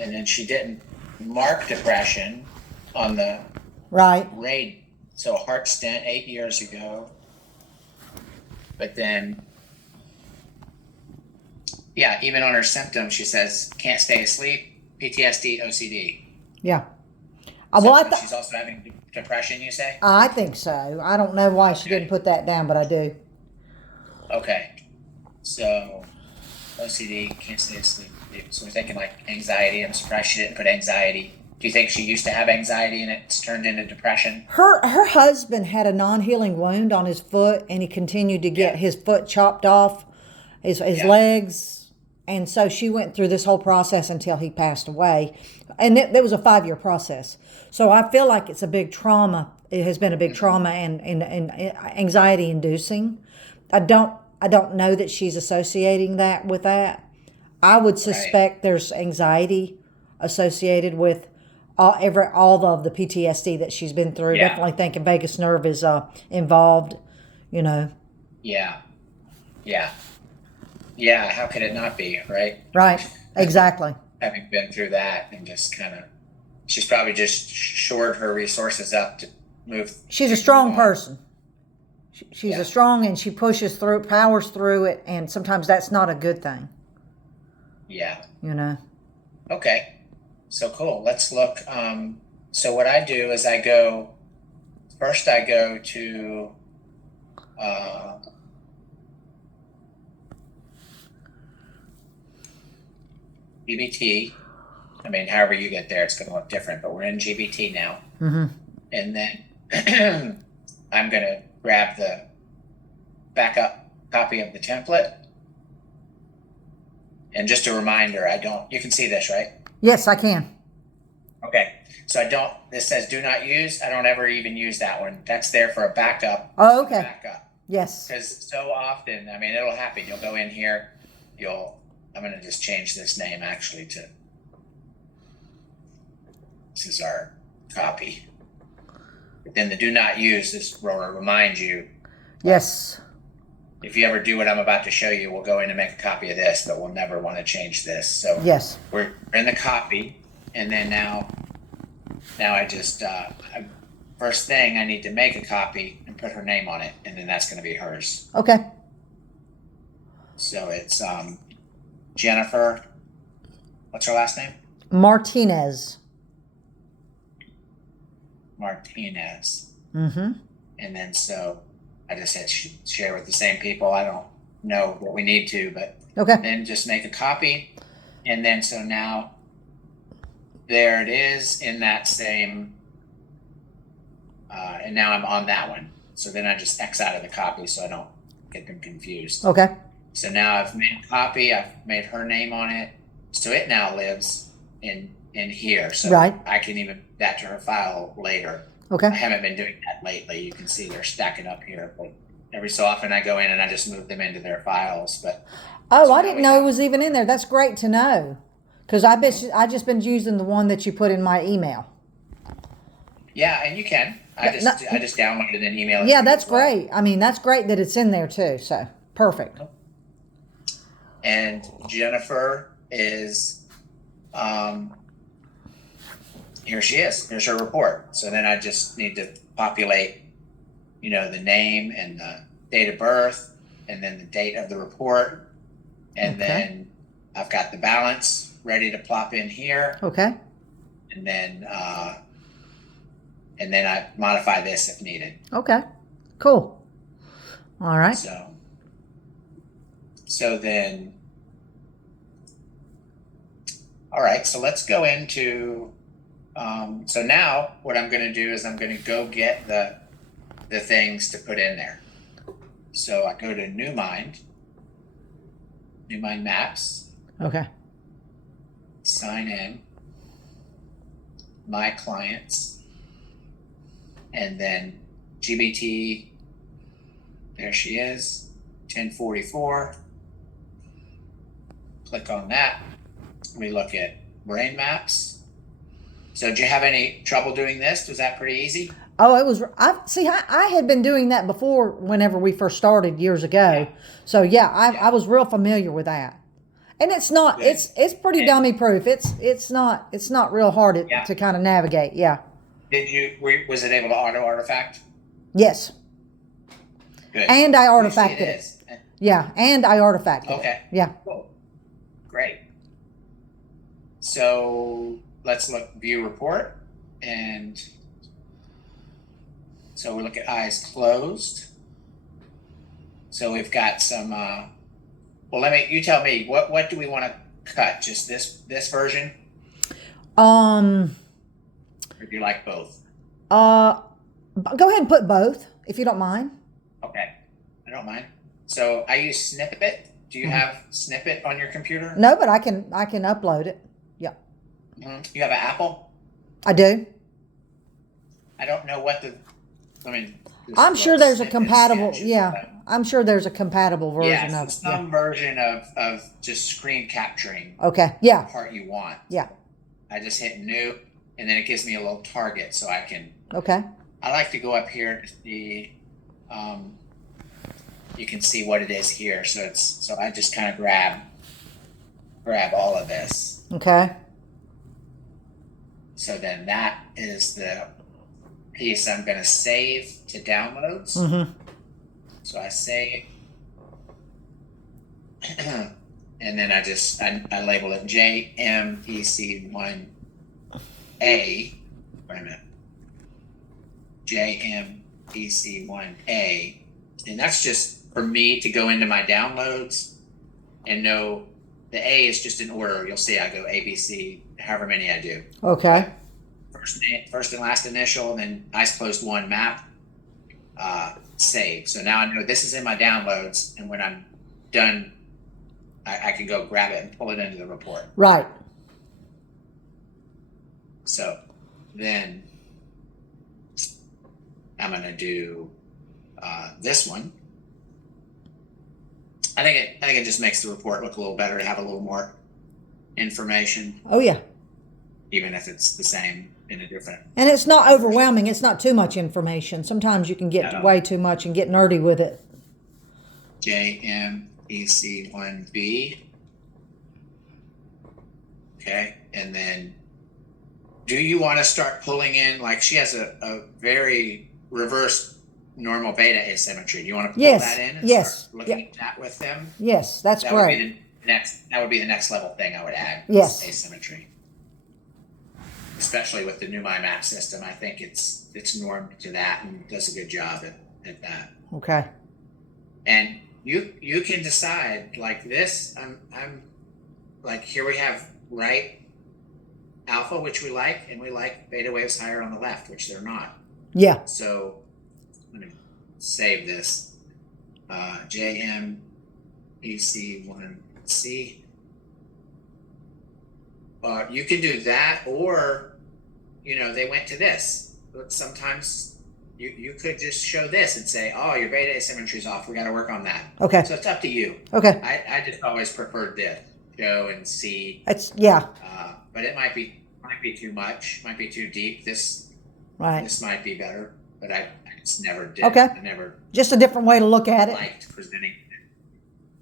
and then she didn't mark depression on the Right. RAID. So heart stent 8 years ago. But then, yeah, even on her symptoms, she says can't stay asleep, PTSD, OCD. Yeah. So Well, she's also having depression, you say? I think so. I don't know why she Okay. didn't put that down, but I do. Okay. So OCD, can't stay asleep. So we're thinking like anxiety. I'm surprised she didn't put anxiety. Do you think she used to have anxiety and it's turned into depression? Her husband had a non-healing wound on his foot, and he continued to get his foot chopped off, his legs, and so she went through this whole process until he passed away, and it was a 5-year process. So I feel like it's a big trauma. It has been a big trauma and anxiety inducing. I don't know that she's associating that with that. I would suspect there's anxiety associated with all of the PTSD that she's been through. Yeah. Definitely thinking vagus nerve is involved. You know. Yeah. Yeah. Yeah. How could it not be, right? Right. Exactly. Having been through that and just kind of, she's probably just shored her resources up to move. She's a strong on. person. She's a strong, and she pushes through, powers through it, and sometimes that's not a good thing. Yeah. You know. Okay. So cool. Let's look. So what I do is I go to GBT. I mean, however you get there, it's going to look different, but we're in GBT now. Mm-hmm. And then I'm going to grab the backup copy of the template. And just a reminder, you can see this, right? Yes, I can. Okay. So this says do not use. I don't ever even use that one. That's there for a backup. Oh, okay. Backup. Yes. Because so often, I mean, it'll happen. You'll go in here, I'm going to just change this name actually this is our copy. But then the do not use, this will remind you. Yes. If you ever do what I'm about to show you, we'll go in and make a copy of this, but we'll never want to change this. So yes, we're in the copy, and then now I just first thing I need to make a copy and put her name on it, and then that's going to be hers. Okay. So it's Jennifer. What's her last name? Martinez. Mm-hmm. And then so I just said share with the same people. I don't know what we need to, but then just make a copy. And then so now there it is in that same, and now I'm on that one. So then I just X out of the copy so I don't get them confused. Okay. So now I've made a copy, I've made her name on it. So it now lives in here. So I can even add that to her file later. Okay. I haven't been doing that lately. You can see they're stacking up here, but every so often I go in and I just move them into their files. But I didn't know it was even in there. That's great to know, because I just been using the one that you put in my email. Yeah, and you can. I just downloaded it and emailed it. Yeah, that's great. I mean, that's great that it's in there too. So perfect. And Jennifer is, here she is. Here's her report. So then I just need to populate, the name and the date of birth, and then the date of the report, and then I've got the balance ready to plop in here. Okay. And then I modify this if needed. Okay. Cool. All right. So then, all right, so let's go into, so now what I'm going to do is I'm going to go get the things to put in there. So I go to New Mind Maps. Okay. Sign in, my clients, and then GBT, there she is, 1044. Click on that. We look at brain maps. So did you have any trouble doing this? Was that pretty easy? Oh, it was. I had been doing that before whenever we first started years ago. Yeah. So yeah, I was real familiar with that. And it's not, Good. it's pretty And- dummy proof. It's not real hard Yeah. to kind of navigate. Yeah. Was it able to auto artifact? Yes. Good. And I Usually artifacted it it. is. Yeah. And I artifacted it. Okay. Yeah. Cool. Great. So let's view report, and so we look at eyes closed. So we've got some. Well, you tell me what do we want to cut? Just this version, Um, or do you like both? go ahead and put both if you don't mind. Okay, I don't mind. So I use Snippet. Do you have Snippet on your computer? No, but I can upload it. Yeah. You have an Apple? I do. I don't know what the. I mean, I'm sure there's a Snippet compatible, sketch, yeah. but- I'm sure there's a compatible version Yeah, of it. some version of just screen capturing Yeah. Okay. Yeah. the part you want. Yeah. I just hit new, and then it gives me a little target, so I can. Okay. I like to go up here to see. You can see what it is here, so I just kind of grab all of this. Okay. So then that is the piece I'm going to save to downloads. Mm-hmm. So I save, and then I label it JMEC1A. Wait a minute. JMEC1A, and that's just for me to go into my downloads and know the A is just in order. You'll see I go ABC, however many I do. Okay. First and last initial, and then eyes closed one map. Save. So now I know this is in my downloads, and when I'm done, I can go grab it and pull it into the report. Right. So then I'm going to do this one. I think it just makes the report look a little better to have a little more information, Oh, yeah. even if it's the same in a different. And it's not overwhelming. It's not too much information. Sometimes you can get No. way too much and get nerdy with it. JMEC1B. Okay, and then do you want to start pulling in, like she has a very reverse normal beta asymmetry. Do you want to pull Yes, that in and yes, start looking at that with them? Yes, that's That would great. be that would be the next level thing I would add. Yes. Asymmetry. Especially with the new MyMap system. I think it's normed to that and does a good job at that. Okay. And you can decide like this. I'm like, here we have right alpha, which we like, and we like beta waves higher on the left, which they're not. Yeah. So I'm gonna save this. JMEC1C. You can do that, or they went to this. But sometimes you could just show this and say, "Oh, your beta asymmetry is off. We got to work on that." Okay. So it's up to you. Okay. I just always preferred this, show and see. Yeah. But it might be too much. Might be too deep. This Right. might be better. But I just never did. Okay. I never Just a different way to look at it. liked presenting it.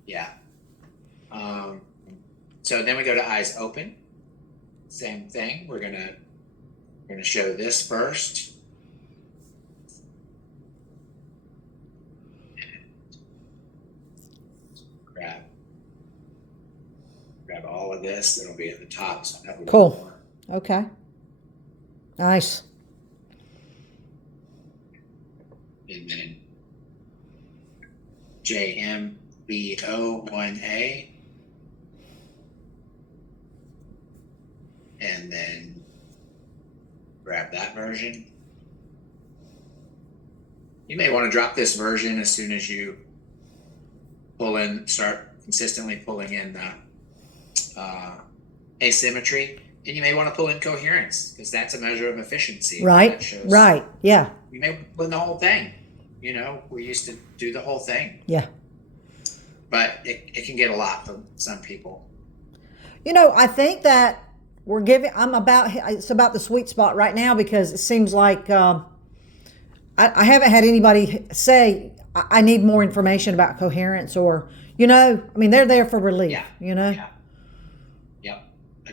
Yeah. So then we go to eyes open. Same thing. We're gonna show this first. Grab all of this. It'll be at the top. So that would be Cool. more. Okay. Nice. And then JMBO1A. And then grab that version. You may want to drop this version as soon as you start consistently pulling in the asymmetry. And you may want to pull in coherence, because that's a measure of efficiency. Right. That shows- Right. Yeah. You may pull in the whole thing. We used to do the whole thing. Yeah. But it can get a lot for some people. I think that it's about the sweet spot right now, because it seems like I haven't had anybody say I need more information about coherence, or they're there for relief. Yeah. Yeah.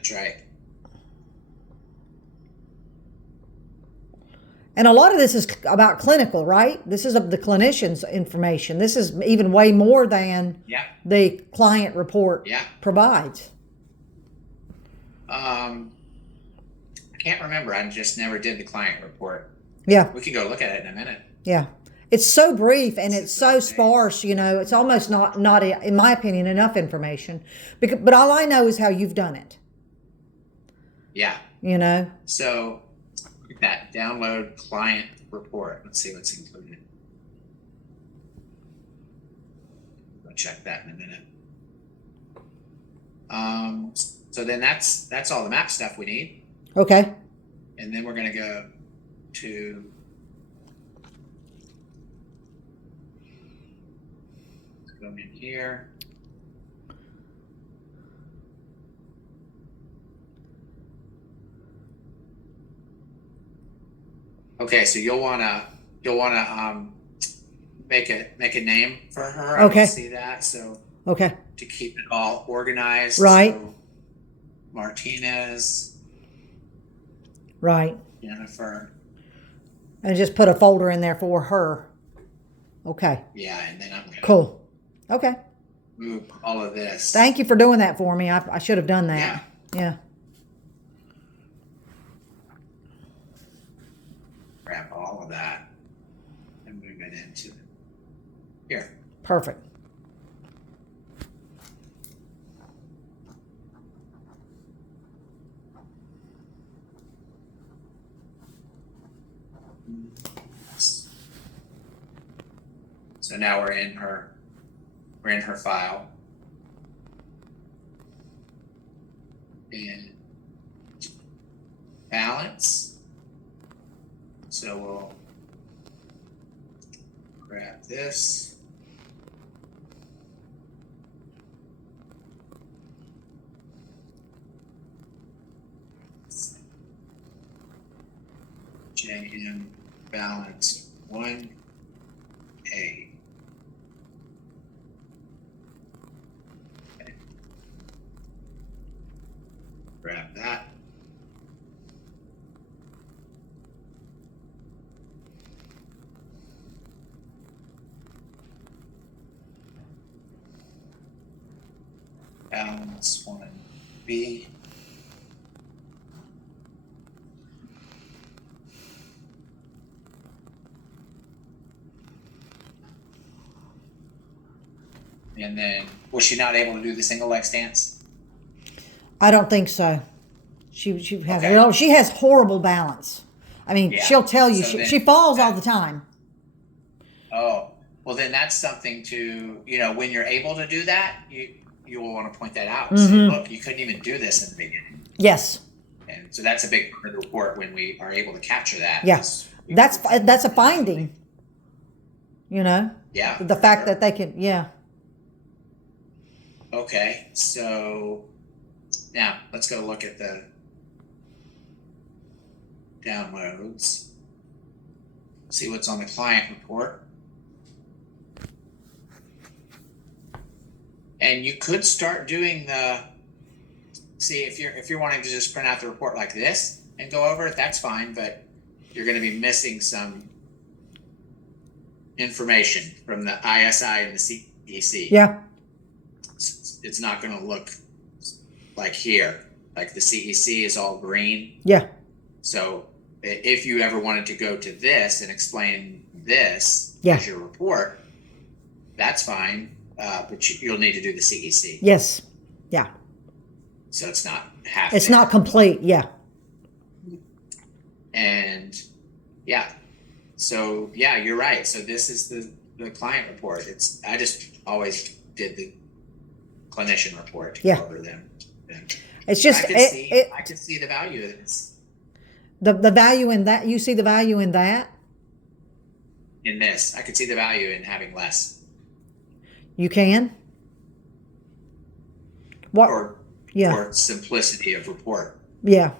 That's right. And a lot of this is about clinical, right? This is the clinician's information. This is even way more than Yeah. the client report Yeah. provides. I can't remember. I just never did the client report. Yeah, We can go look at it in a minute. yeah. It's so brief and it's so sparse, it's almost not in my opinion, enough information. But all I know is how you've done it, Yeah. you know? So look at that. Download client report. Let's see what's included. I'll check that in a minute. So then that's all the map stuff we need. Okay. And then we're going to go to go in here. Okay, so you'll wanna make a name for her. Okay. I don't see that. So Okay. to keep it all organized. Right. So Martinez, Right. Jennifer. And just put a folder in there for her. Okay. Yeah, and then I'm gonna Cool. Okay. move all of this. Thank you for doing that for me. I should have done that. Yeah. Grab all of that and move it into here. Perfect. So now we're in her file. And balance. So we'll grab this. JM balance 1A. Okay. Grab that. Balance 1B. And then, was she not able to do the single leg stance? I don't think so. She has Okay. she has horrible balance. I mean, Yeah. she'll tell you So then she falls all that- the time. Oh, well then that's something to, when you're able to do that, you will want to point that out. Say, look, you couldn't even do this in the beginning. Yes. And so that's a big part of the report when we are able to capture that. Yes. That's a finding. Yeah. The fact that they can, yeah. Okay, so now let's go look at the downloads. See what's on the client report. And you could start doing see if you're wanting to just print out the report like this and go over it, that's fine, but you're going to be missing some information from the ISI and the CEC. Yeah. It's not going to look like here. Like the CEC is all green. Yeah. So if you ever wanted to go to this and explain this Yeah. as your report, that's fine. But you'll need to do the CEC. Yes. Yeah. So it's not half. It's there. not complete. Yeah. And yeah. So yeah, you're right. So this is the client report. I just always did the clinician report to Yeah. go over them. And It's just I could see the value of this the value in that. You see the value in that. in this. I could see the value in having less. You can. What? Or Yeah. or simplicity of report. Yeah.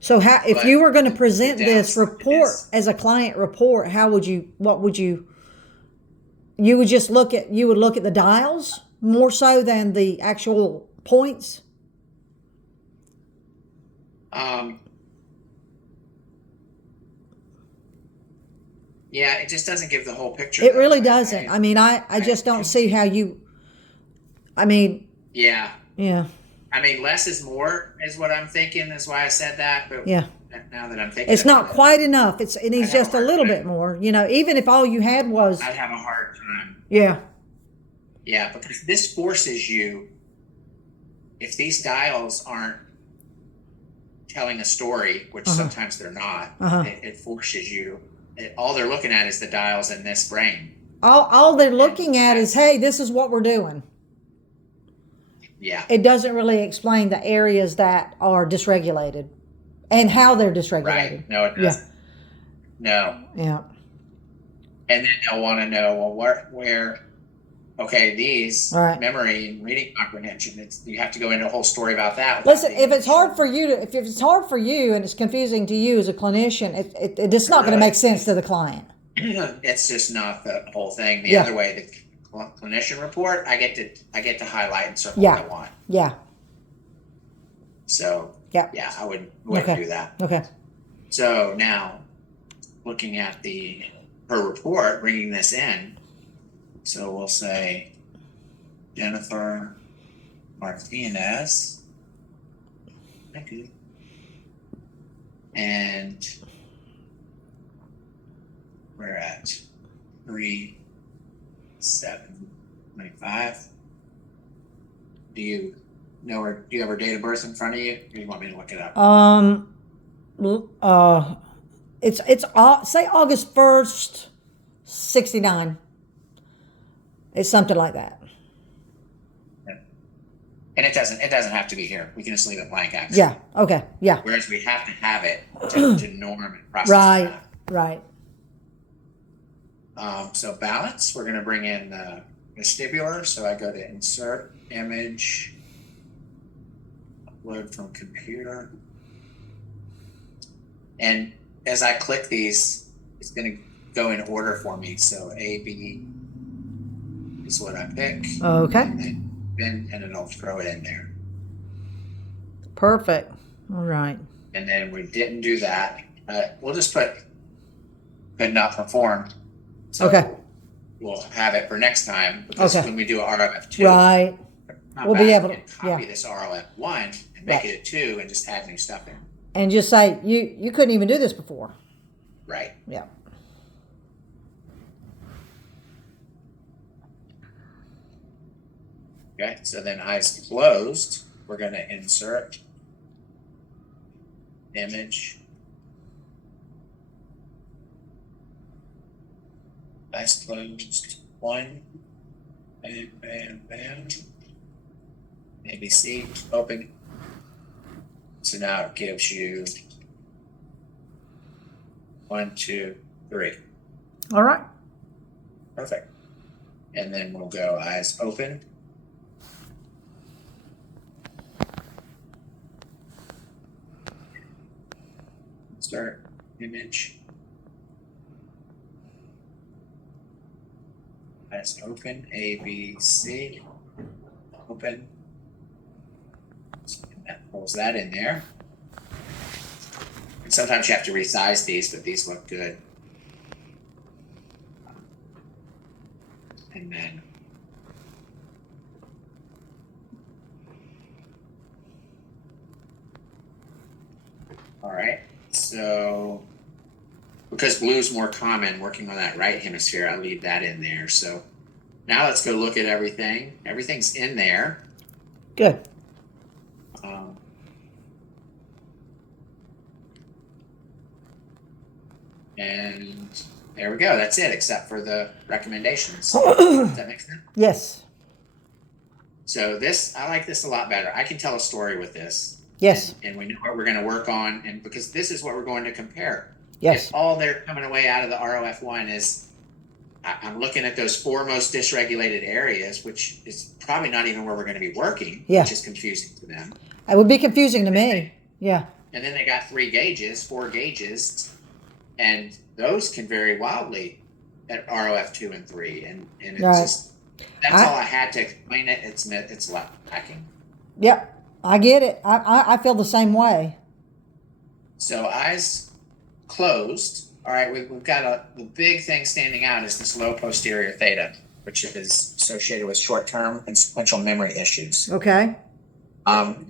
So if But you were going to the present this downside report is- as a client report, what would you would just you would look at the dials more so than the actual points? Um, yeah, it just doesn't give the whole picture. It though. really doesn't. I mean, I just don't see how you. I mean, Yeah, yeah, I mean, less is more is what I'm thinking. Is why I said that. But yeah. now that I'm thinking It's not about it, quite enough. It I'd needs have a just a hard little time. bit more. You know, even if all you had was, I'd have a hard time. yeah, Yeah, because this forces you. If these dials aren't telling a story, which sometimes they're not, it forces you. All they're looking at is the dials in this brain. all they're looking at is, hey, this is what we're doing. Yeah. It doesn't really explain the areas that are dysregulated and how they're dysregulated. Right. No, it doesn't. No. Yeah. And then they'll want to know, well, where okay, these memory and reading comprehension, you have to go into a whole story about that. Listen, if it's hard for you if it's hard for you and it's confusing to you as a clinician, it's not going to make sense to the client. It's just not the whole thing. The other way, the clinician report, I get to highlight and circle what I want. Yeah. So yeah, I wouldn't do that. Okay. So now, looking at her report, bringing this in. So we'll say Jennifer Martinez. Thank you. And we're at 3/7/25. Do you know her? Do you have her date of birth in front of you? Or do you want me to look it up? It's say August 1st, 69. It's something like that. And it doesn't have to be here. We can just leave it blank, actually. Yeah. Okay. Yeah. Whereas we have to have it to norm and process. Right. Right. So balance, we're going to bring in vestibular. So I go to insert image, upload from computer. And as I click these, it's going to go in order for me. So A, B is what I pick. Okay. And it'll throw it in there. Perfect. All right. And then we didn't do that. We'll just put could not perform. So okay. We'll have it for next time because when we do RLF2, right, we'll be able to copy this RLF1 and make it a 2 and just add new stuff in. And just say you couldn't even do this before. Right. Yeah. Okay, so then eyes closed, we're going to insert image. Eyes closed. 1. Bam, bam, bam. ABC, open. So now it gives you 1, 2, 3. All right. Perfect. And then we'll go eyes open. Start image. Eyes open. A, B, C. Open. And that pulls that in there. And sometimes you have to resize these, but these look good. And then all right. So because blue's more common, working on that right hemisphere, I'll leave that in there. So now let's go look at everything. Everything's in there. Good. And there we go. That's it, except for the recommendations. Does that make sense? Yes. So this, I like this a lot better. I can tell a story with this. Yes. And we know what we're going to work on, and because this is what we're going to compare. Yes. If all they're coming away out of the ROF1 is, I'm looking at those 4 most dysregulated areas, which is probably not even where we're going to be working, which is confusing to them. It would be confusing to me. Yeah. And then they got 3 gauges, 4 gauges, and those can vary wildly at ROF2 and 3. And it's just, that's all I had to explain it. It's lacking. Yep. I get it. I feel the same way. So eyes closed. All right, we've got the big thing standing out is this low posterior theta, which is associated with short-term and sequential memory issues. Okay.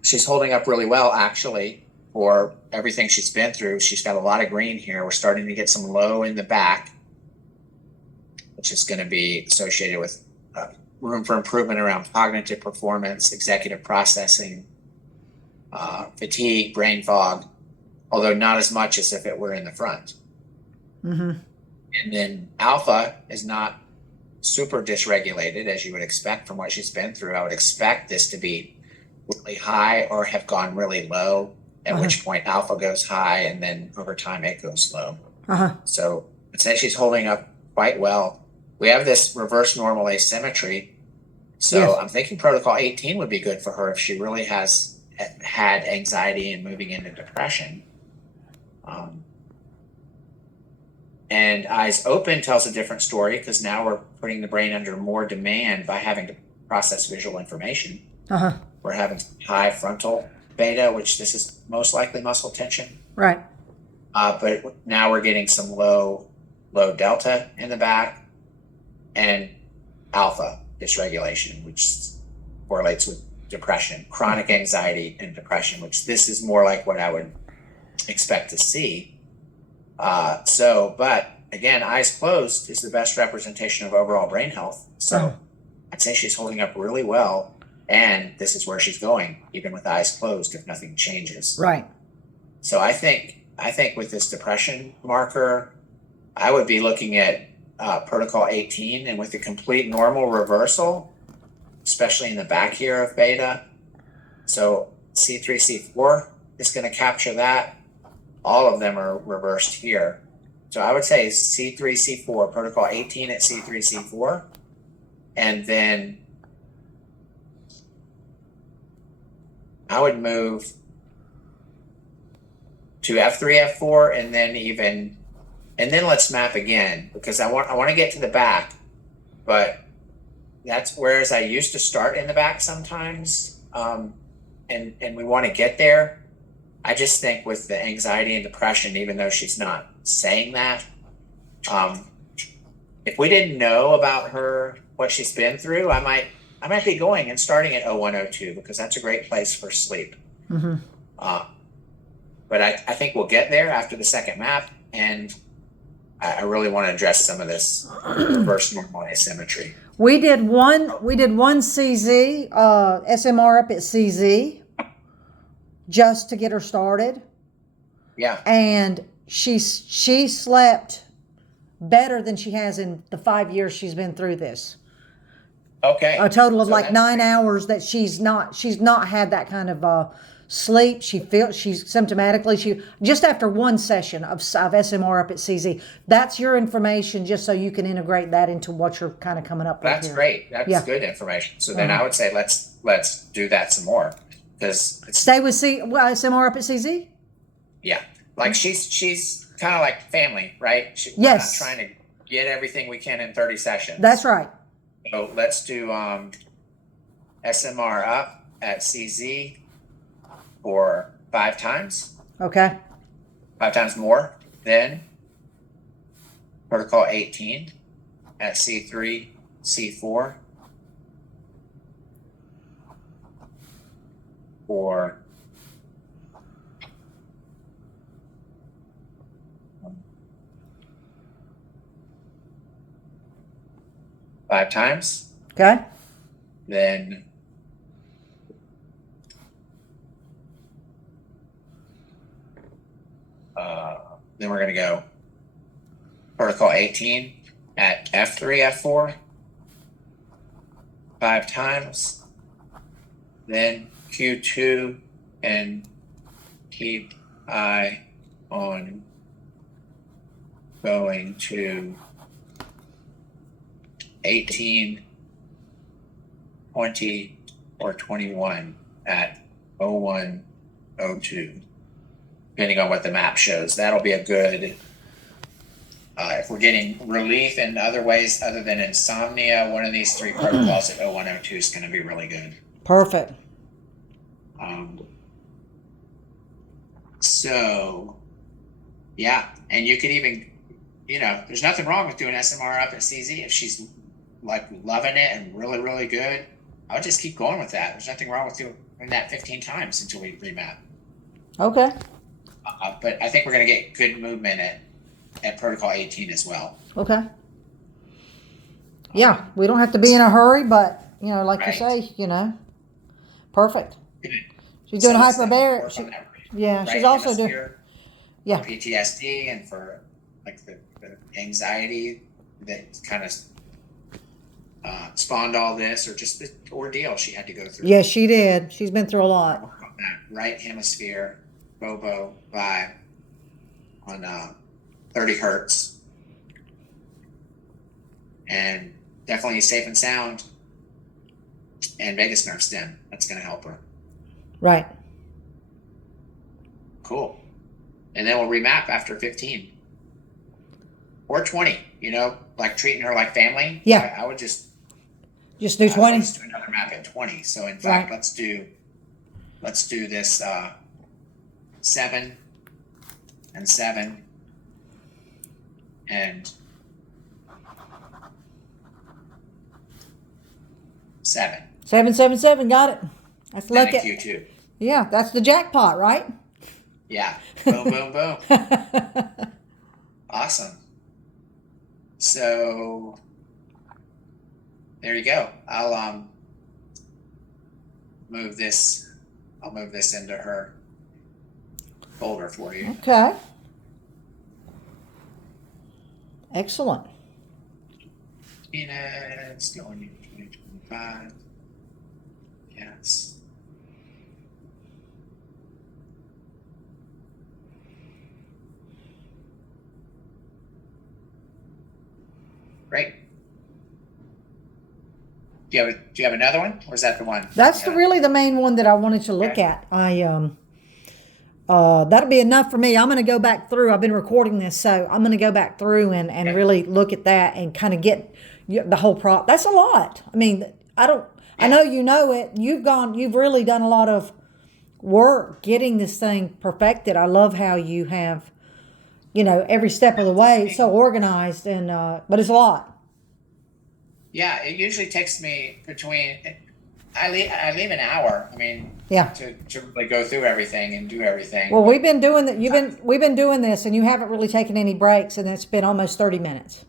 She's holding up really well, actually, for everything she's been through. She's got a lot of green here. We're starting to get some low in the back, which is going to be associated with room for improvement around cognitive performance, executive processing, fatigue, brain fog, although not as much as if it were in the front. Mm-hmm. And then alpha is not super dysregulated, as you would expect from what she's been through. I would expect this to be really high or have gone really low, at which point alpha goes high, and then over time it goes low. So I'd say she's holding up quite well. We have this reverse normal asymmetry. So Yes. I'm thinking protocol 18 would be good for her if she really has had anxiety and moving into depression. And eyes open tells a different story, because now we're putting the brain under more demand by having to process visual information. We're having high frontal beta, which this is most likely muscle tension. Right. But now we're getting some low delta in the back and alpha dysregulation, which correlates with depression, chronic anxiety and depression, which this is more like what I would expect to see. But again, eyes closed is the best representation of overall brain health. So I'd say she's holding up really well, and this is where she's going, even with eyes closed, if nothing changes. Right. So I think with this depression marker, I would be looking at protocol 18, and with the complete normal reversal, especially in the back here of beta. So C3, C4 is going to capture that. All of them are reversed here. So I would say C3, C4, protocol 18 at C3, C4. And then I would move to F3, F4, and then let's map again, because I want to get to the back, but that's whereas I used to start in the back sometimes, and we want to get there. I just think with the anxiety and depression, even though she's not saying that, if we didn't know about her, what she's been through, I might be going and starting at 0102, because that's a great place for sleep. But I think we'll get there after the second map, and I really want to address some of this reverse normal asymmetry. We did one CZ, SMR up at CZ, just to get her started. Yeah. And she slept better than she has in the 5 years she's been through this. Okay. A total of So like 9 hours that she's not had that kind of sleep. She's symptomatically, just after one session of SMR up at CZ. That's your information, just so you can integrate that into what you're kind of coming up with. That's great. That's good information. So then I would say let's do that some more, because stay with SMR up at CZ. Yeah, like she's kind of like family, right? We're not trying to get everything we can in 30 sessions. That's right. So let's do SMR up at CZ for 5 times. Okay. 5 times more. Then protocol 18 at C3, C4 for 5 times. Okay. Then we're going to go protocol 18 at F3, F4 5 times. Then Q2, and keep eye on going to 18, 20, or 21 at 01, 02, depending on what the map shows. That'll be a good, if we're getting relief in other ways other than insomnia, one of these 3 protocols at 01, 02 is going to be really good. Perfect. So Yeah, and you could even, there's nothing wrong with doing SMR up at CZ if she's like loving it and really, really good. I would just keep going with that. There's nothing wrong with doing that 15 times until we remap. Okay. But I think we're going to get good movement at protocol 18 as well. Okay. Yeah, we don't have to be in a hurry, but like you Right. say, perfect. Good. She's doing So let's definitely hyperbaric. work on that, Yeah, right she's also doing. hemisphere Yeah. for PTSD and for like the anxiety that kind of spawned all this, or just the ordeal she had to go through. Yes, she did. She's been through a lot. Work on that right hemisphere, Bobo vibe on 30 hertz, and definitely safe and sound, and vagus nerve stem. That's going to help her. Right. Cool. And then we'll remap after 15 or 20. Like treating her like family. Yeah. I would just Just do I would 20. just do another map at 20. So in fact, Right. let's do this 7 and 7 and 7. 777. Got it. That's Then lucky. a Q2. Yeah, that's the jackpot, right? Yeah. Boom, boom, boom. Awesome. So there you go. I'll move this. I'll move this into her folder for you. Okay. Excellent. It's going into 2025. Yes. Great. Do you have another one, or is that the one? That's Yeah. really the main one that I wanted to look Okay. at. That'll be enough for me. I'm going to go back through. I've been recording this, so I'm going to go back through and Okay. really look at that and kind of get the whole That's a lot. I mean, I know you know it. You've really done a lot of work getting this thing perfected. I love how you have, every step of the way it's so organized but it's a lot. Yeah, it usually takes me between. I leave an hour. I mean, Yeah. to really go through everything and do everything. Well, we've been doing that. We've been doing this, and you haven't really taken any breaks, and it's been almost 30 minutes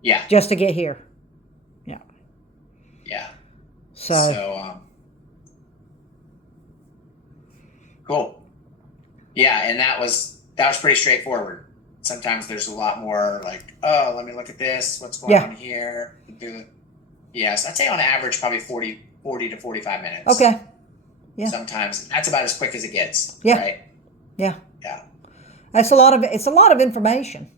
Yeah, just to get here. Yeah. yeah. So Cool. Yeah, and that was pretty straightforward. Sometimes there's a lot more like, oh, let me look at this. What's going Yeah. on here? Yes, I'd say on average probably 40 to 45 minutes. okay. Yeah. Sometimes that's about as quick as it gets. Yeah. Right. Yeah. Yeah. It's a lot of information,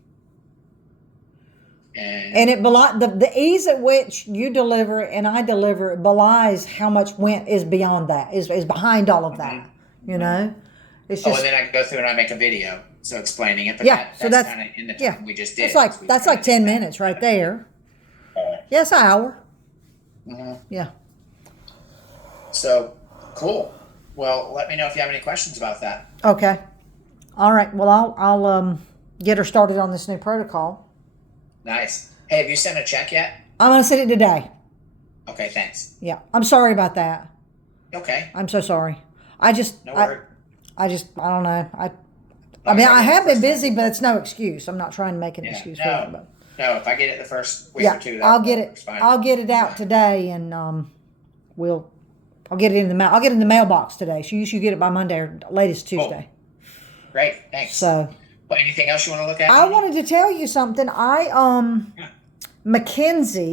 and it the ease at which you deliver it and I deliver it belies how much is beyond that is behind all of that. It's Oh, just and then I go through and I make a video, so explaining it. But Yeah, so that's that's- kind of in the time yeah. we just did. that's like 10 minutes right there. Yes, an hour. hmm Yeah. So cool. Well, let me know if you have any questions about that. Okay. All right. Well, I'll get her started on this new protocol. Nice. Hey, have you sent a check yet? I'm gonna send it today. Okay, thanks. Yeah. I'm sorry about that. Okay, I'm so sorry. I just no worries. I don't know. I Like mean, I I get have the been first busy, but it's no excuse. I'm not trying to make an Yeah, excuse no. for it. But No, if I get it the first week yeah, or two, I'll get that it. works fine. I'll get it out today, and I'll get it in the mail. I'll get it in the mailbox today. So you should get it by Monday or latest Tuesday. Great, thanks. So Well, anything else you want to look at? I wanted to tell you something. Mackenzie